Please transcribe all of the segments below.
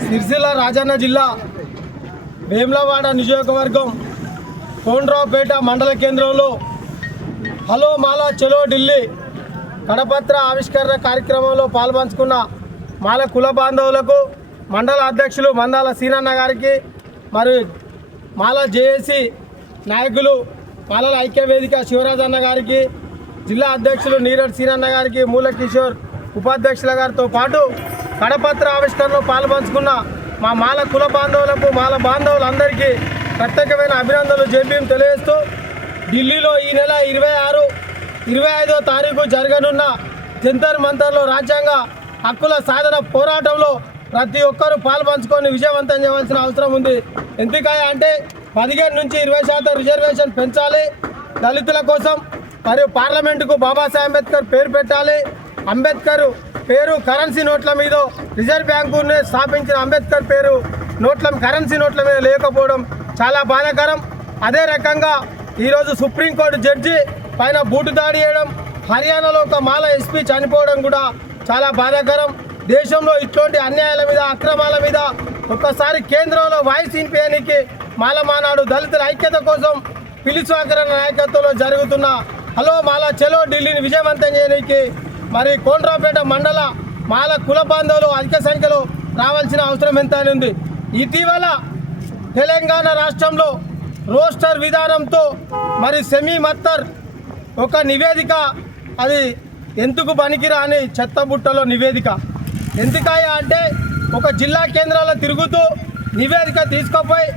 సిరిసిల్ల రాజన్న జిల్లా వేములవాడ నియోజకవర్గం కోనరావుపేట మండల కేంద్రంలో హలో మాలా చలో ఢిల్లీ కరపత్ర ఆవిష్కరణ కార్యక్రమంలో పాల్పంచుకున్న మాల కుల బాంధవులకు మండల అధ్యక్షులు మందాల సీనన్న గారికి మరి మాల జేఏసీ నాయకులు మాలల ఐక్య వేదిక శివరాజన్న గారికి జిల్లా అధ్యక్షులు నీరడ్ సీనన్న గారికి మూల కిషోర్ ఉపాధ్యక్షుల గారితో పాటు కరపత్ర ఆవిష్కరణలో పాల్పంచుకున్న మా మాల కుల బాంధవులకు మాల బాంధవులందరికీ ప్రత్యేకమైన అభినందనలు జేబీఎం తెలియజేస్తూ ఢిల్లీలో ఈ నెల 25వ తారీఖు జరగనున్న జంతర్ మంతర్లో రాజ్యాంగ హక్కుల సాధన పోరాటంలో ప్రతి ఒక్కరూ పాల్పంచుకొని విజయవంతం చేయవలసిన అవసరం ఉంది. ఎందుకంటే 15 నుంచి 20% రిజర్వేషన్ పెంచాలి. దళితుల కోసం మరియు పార్లమెంటుకు బాబాసాహెబ్ అంబేద్కర్ పేరు పెట్టాలి. అంబేద్కర్ పేరు కరెన్సీ నోట్ల మీద రిజర్వ్ బ్యాంకుని స్థాపించిన అంబేద్కర్ పేరు కరెన్సీ నోట్ల మీద లేకపోవడం చాలా బాధాకరం. అదే రకంగా ఈరోజు సుప్రీంకోర్టు జడ్జి పైన బూటు దాడి చేయడం, హర్యానాలో ఒక మాల ఎస్పీ చనిపోవడం కూడా చాలా బాధాకరం. దేశంలో ఇటువంటి అన్యాయాల మీద అక్రమాల మీద ఒక్కసారి కేంద్రంలో వాయిస్ వినిపించడానికి మాల మానాడు దళితుల ఐక్యత కోసం పిలిచాకరణ నాయకత్వంలో జరుగుతున్న హలో మాలా చలో ఢిల్లీని విజయవంతం చేయడానికి మరి కోనరావుపేట మండల మాల కుల బాంధవులు అధిక సంఖ్యలో రావాల్సిన అవసరం ఎంత ఉంది. ఇటీవల తెలంగాణ రాష్ట్రంలో రోస్టర్ విధానంతో మరి సెమీ మత్తర్ ఒక నివేదిక, అది ఎందుకు పనికిరాని చెత్తబుట్టలో నివేదిక. ఎందుకయ్యా అంటే ఒక జిల్లా కేంద్రాల్లో తిరుగుతూ నివేదిక తీసుకుపోయి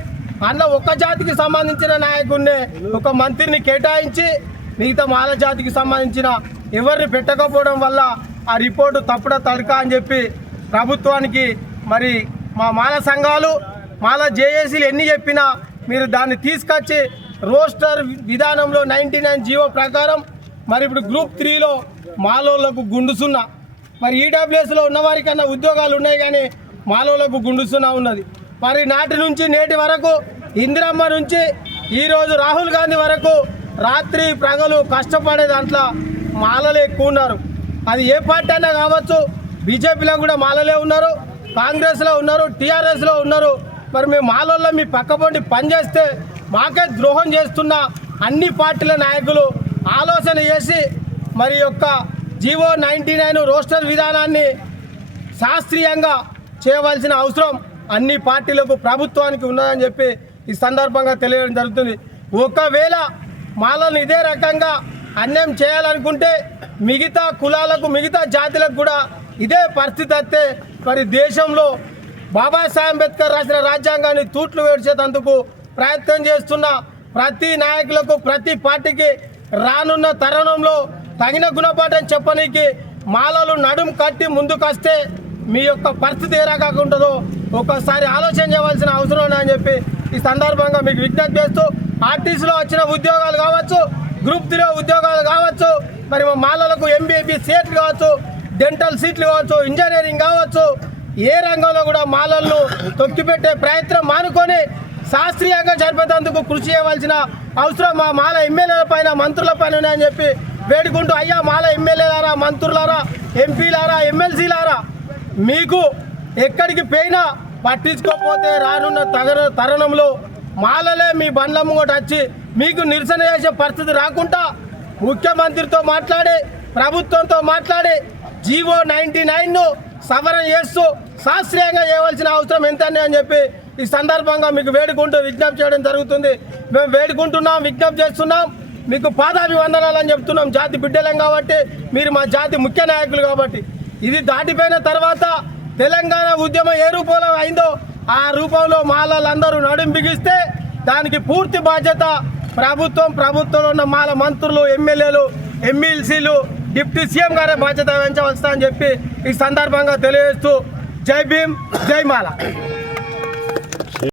అన్న ఒక జాతికి సంబంధించిన నాయకుడిని ఒక మంత్రిని కేటాయించి మిగతా మాల జాతికి సంబంధించిన ఎవరిని పెట్టకపోవడం వల్ల ఆ రిపోర్టు తప్పుడ తడక అని చెప్పి ప్రభుత్వానికి మరి మా మాల సంఘాలు మాల జేఏసీలు ఎన్ని చెప్పినా మీరు దాన్ని తీసుకొచ్చి రోస్టర్ విధానంలో 99 జీవో ప్రకారం మరి ఇప్పుడు గ్రూప్ 3లో మాలోళ్లకు గుండుసున్నా, మరి ఈడబ్ల్యూఎస్లో ఉన్నవారికన్నా ఉద్యోగాలు ఉన్నాయి కానీ మాలోళ్లకు గుండుసున్నా ఉన్నది. మరి నాటి నుంచి నేటి వరకు ఇందిరమ్మ నుంచి ఈరోజు రాహుల్ గాంధీ వరకు రాత్రి ప్రజలు కష్టపడే దాంట్లో మాలలే ఎక్కువ ఉన్నారు. అది ఏ పార్టీ అయినా కావచ్చు, బీజేపీలో కూడా మాలలే ఉన్నారు, కాంగ్రెస్లో ఉన్నారు, టీఆర్ఎస్లో ఉన్నారు. మరి మేము మాలోళ్ళ మీ పక్కపొంటి పనిచేస్తే మాకే ద్రోహం చేస్తున్న అన్ని పార్టీల నాయకులు ఆలోచన చేసి మరి యొక్క జీవో 99 రోస్టర్ విధానాన్ని శాస్త్రీయంగా చేయవలసిన అవసరం అన్ని పార్టీలకు ప్రభుత్వానికి ఉన్నదని చెప్పి ఈ సందర్భంగా తెలియడం జరుగుతుంది. ఒకవేళ మాలను ఇదే రకంగా అన్యాయం చేయాలనుకుంటే మిగతా కులాలకు మిగతా జాతులకు కూడా ఇదే పరిస్థితి వస్తే మరి దేశంలో బాబాసాహెబ్ అంబేద్కర్ రాసిన రాజ్యాంగాన్ని తూట్లు వేడ్చేందుకు ప్రయత్నం చేస్తున్న ప్రతి నాయకులకు ప్రతి పార్టీకి రానున్న తరుణంలో తగిన గుణపాఠం చెప్పనీకి మాలలు నడుం కట్టి ముందుకొస్తే మీ యొక్క పరిస్థితి ఏ రకంగా ఉంటుందో ఒక్కసారి ఆలోచన చేయవలసిన అవసరం ఉందని చెప్పి ఈ సందర్భంగా మీకు విజ్ఞప్తి చేస్తూ ఆర్టీసీలో వచ్చిన ఉద్యోగాలు కావచ్చు, గ్రూప్ 3 ఉద్యోగాలు కావచ్చు, మరి మా మాలలకు ఎంబీబీ సీట్లు కావచ్చు, డెంటల్ సీట్లు కావచ్చు, ఇంజనీరింగ్ కావచ్చు, ఏ రంగంలో కూడా మాలలను తొక్కిపెట్టే ప్రయత్నం మానుకొని శాస్త్రీయంగా జరిపేందుకు కృషి చేయవలసిన అవసరం మా మాల ఎమ్మెల్యేల పైన మంత్రుల పైన ఉన్నాయని చెప్పి వేడుకుంటూ, అయ్యా మాల ఎమ్మెల్యేలారా, మంత్రులారా, ఎంపీలారా, ఎమ్మెల్సీలారా, మీకు ఎక్కడికి పోయినా పట్టించుకోకపోతే రానున్న తరుణంలో మాలలే మీ బండ్ల ముంగట వచ్చి మీకు నిరసన చేసే పరిస్థితి రాకుండా ముఖ్యమంత్రితో మాట్లాడి ప్రభుత్వంతో మాట్లాడి జీవో 99ను సవరణ చేస్తూ శాస్త్రీయంగా చేయవలసిన అవసరం ఎంత అని చెప్పి ఈ సందర్భంగా మీకు వేడుకుంటూ విజ్ఞప్తి చేయడం జరుగుతుంది. మేము వేడుకుంటున్నాం, విజ్ఞప్తి చేస్తున్నాం, మీకు పాదాభివందనాలు అని చెప్తున్నాం. జాతి బిడ్డలం కాబట్టి, మీరు మా జాతి ముఖ్య నాయకులు కాబట్టి. ఇది దాటిపోయిన తర్వాత తెలంగాణ ఉద్యమం ఏ రూపంలో అయిందో ఆ రూపంలో మాలలందరూ నడుం బిగిస్తే దానికి పూర్తి బాధ్యత ప్రభుత్వంలో ఉన్న మాల మంత్రులు, ఎమ్మెల్యేలు, ఎమ్మెల్సీలు, డిప్యూటీ సీఎం గారే బాధ్యత వహించవలసిందని చెప్పి ఈ సందర్భంగా తెలియజేస్తూ జై భీమ్, జై మాల.